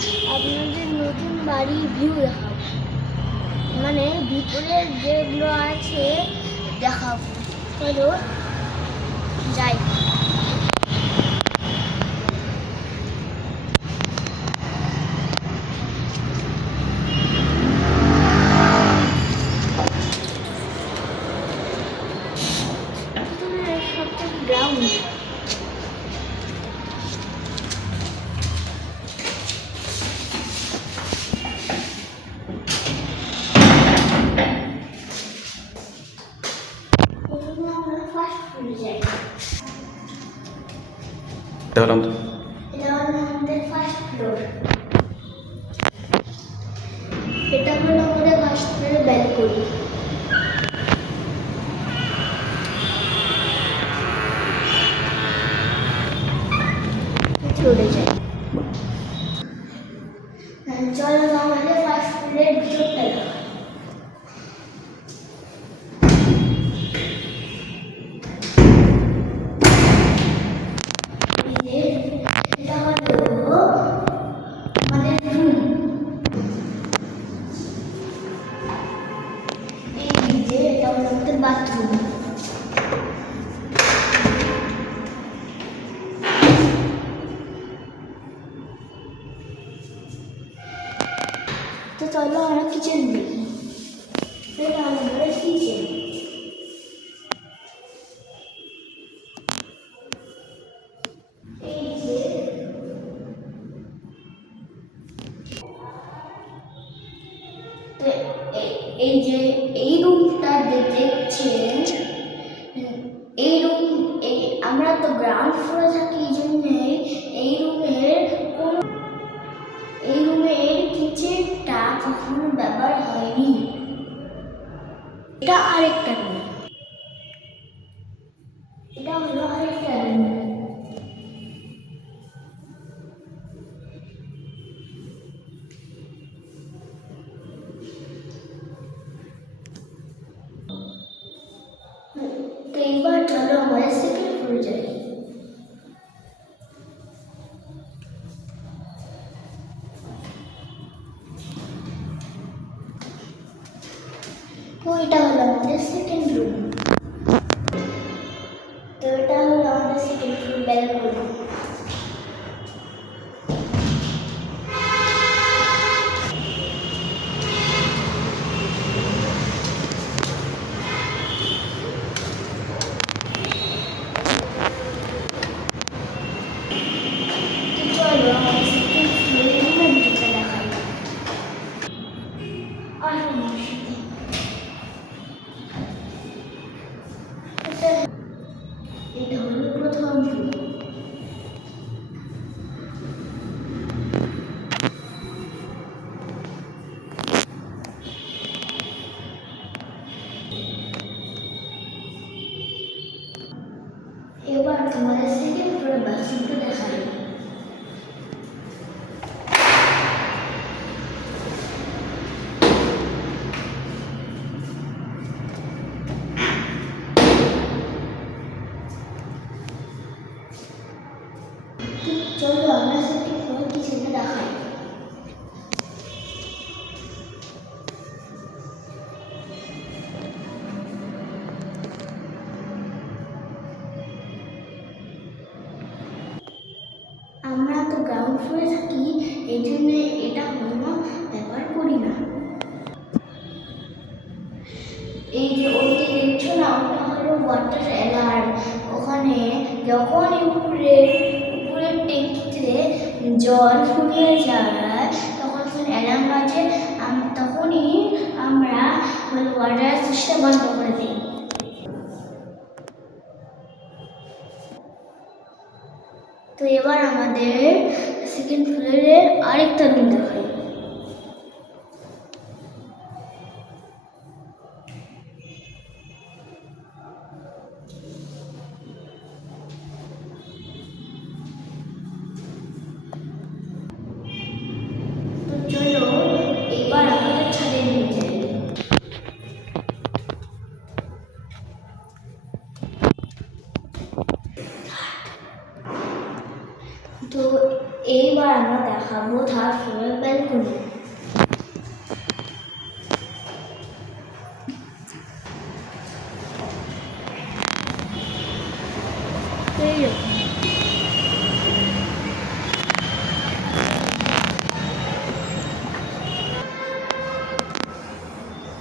আপনাদের নতুন বাড়ির ভিউ দেখাবো, মানে ভিতরের যেগুলো আছে দেখাবো। চলো যাই। গ্রাউন্ড ফার্স্ট ফ্লোরে যাই। এটা হলো আমাদের ফার্স্ট ফ্লোর। এটা হলো আমাদের ফার্স্ট ফ্লোরের ব্যালকনি। ফ্লোরে যাই। চলো আমাদের ফার্স্ট ফ্লোরের ভিতরটা দেখাই। এটা হলো আমাদের রুম। এই যে এটা হলো আমাদের বাথরুম। তো চলো আমরা কিচেন দেখি। এটা আমাদের কিচেন। এই যে এই রুমটা দেখছেন, এই রুম আমরা তো গ্রাউন্ড ফ্লোরে থাকি, এই জন্যে এই রুমের কিচেনটা কখনো ব্যবহার হয়নি। এটা আরেকটা রুম। এটা হলো আরেকটা রুম। তো এইবার চলো আমাদের সেকেন্ড ফ্লোরে যাই। তো এটা হলো আমাদের সেকেন্ড রুম। তো এটা হলো আমাদের সেকেন্ড ফ্লোর ব্যালকনি। এটা হলো প্রথম ফ্লোর। এবার তোমাদের সেকেন্ড ফ্লোরের বাথরুমটা দেখাই। চলো আমরা সেকেন্ড ফ্লোরের কিচেনটা দেখাই। আমরা তো গ্রাউন্ড ফ্লোরে থাকি, এই জন্য এটা কোনো ব্যবহার করি না। এই যে ওইটা দেখছো না, ওটা হলো ওয়াটার অ্যালার্ম। ওখানে যখন উপরের ট্যাঙ্কিতে জল ফুরিয়ে যায় তখন অ্যালার্ম বাজে, তখনই আমরা ওয়াটার সিস্টেম বন্ধ করে দিই। তো এবার আমাদের সেকেন্ড ফ্লোরের আরেকটা রুম দেখাই। তো চলো এবার আমাদের ছাদে নিয়ে যাই। তো এইবার আমরা দেখাবো থার্ড ফ্লোরের ব্যালকনি।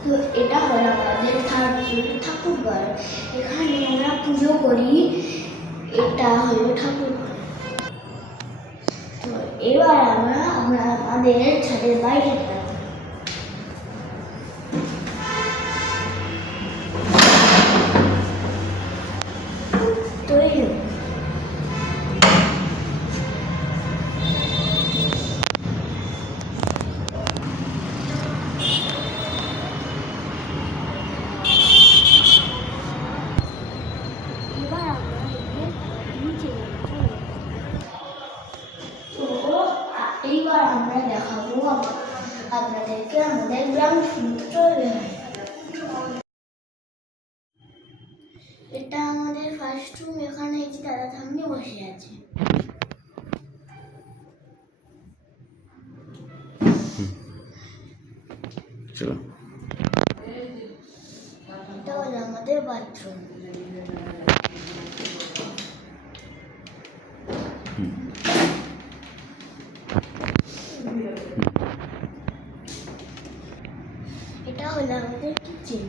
তো এটা হলো আমাদের থার্ড ফ্লোরের ঠাকুর ঘর। এখানে আমরা পুজো করি। এটা হলো ঠাকুর ঘর। তো এবার আমরা আমাদের ছাদের বাইরে যাব। তো এবার আমরা নিচে এইবার আমরা দেখাবো আপনাদেরকে আমাদের গ্রাউন্ড ফ্লোর চলবে। এটা আমাদের ফার্স্ট রুম। এখানে এই যে দাদা সামনে বসে আছে। এটা হলো আমাদের বাথরুম। এটা হলো আমাদের কিচেন।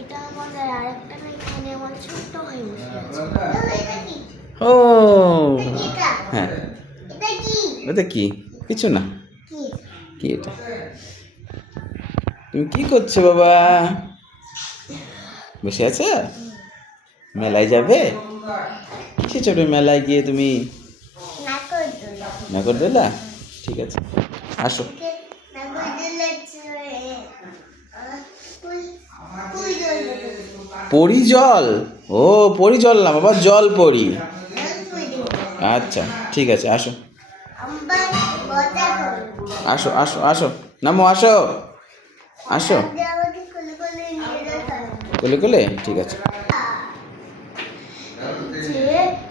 এটা আমাদের আরেকটা না, এখানে আমার ছোট্ট ভাই বসে আছে। ও হ্যাঁ, এটা কি? কিছু না। কি এটা? তুমি কি করছো বাবা? বসে আছো? মেলায় যাবে? কিসে চড়বে মেলায় গিয়ে তুমি? নাগরদোলা। ঠিক আছে, আসো। পরি জল? ও পরি জল না বাবা, জল পরি। আচ্ছা ঠিক আছে, আসো আসো আসো আসো, নামো, আসো আসো। কোলে কোলে, ঠিক আছে।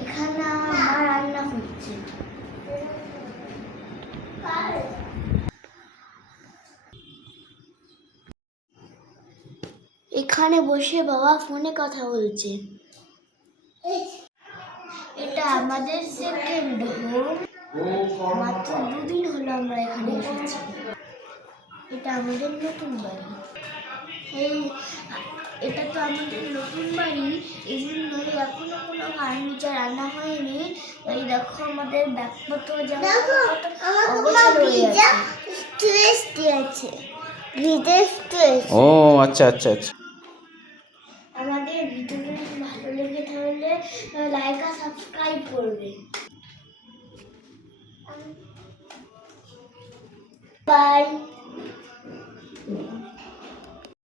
এখানে আমার মা রান্না করছে। এখানে বসে বাবা ফোনে কথা বলছে। এটা আমাদের সেকেন্ড হোম। মাত্র 2 দিন হলো আমরা এখানে এসেছি। এটা আমাদের নতুন বাড়ি। এটা তো আমাদের নতুন বাড়ি, এই জন্য এখনো কোনো ফার্নিচার আনা হয়নি। এই দেখো আমাদের ব্যাগপত্র ও আচ্ছা আচ্ছা আচ্ছা। আমাদের ভিডিওটা ভালো লেগে থাকলে লাইক আর সাবস্ক্রাইব করবে। বাই।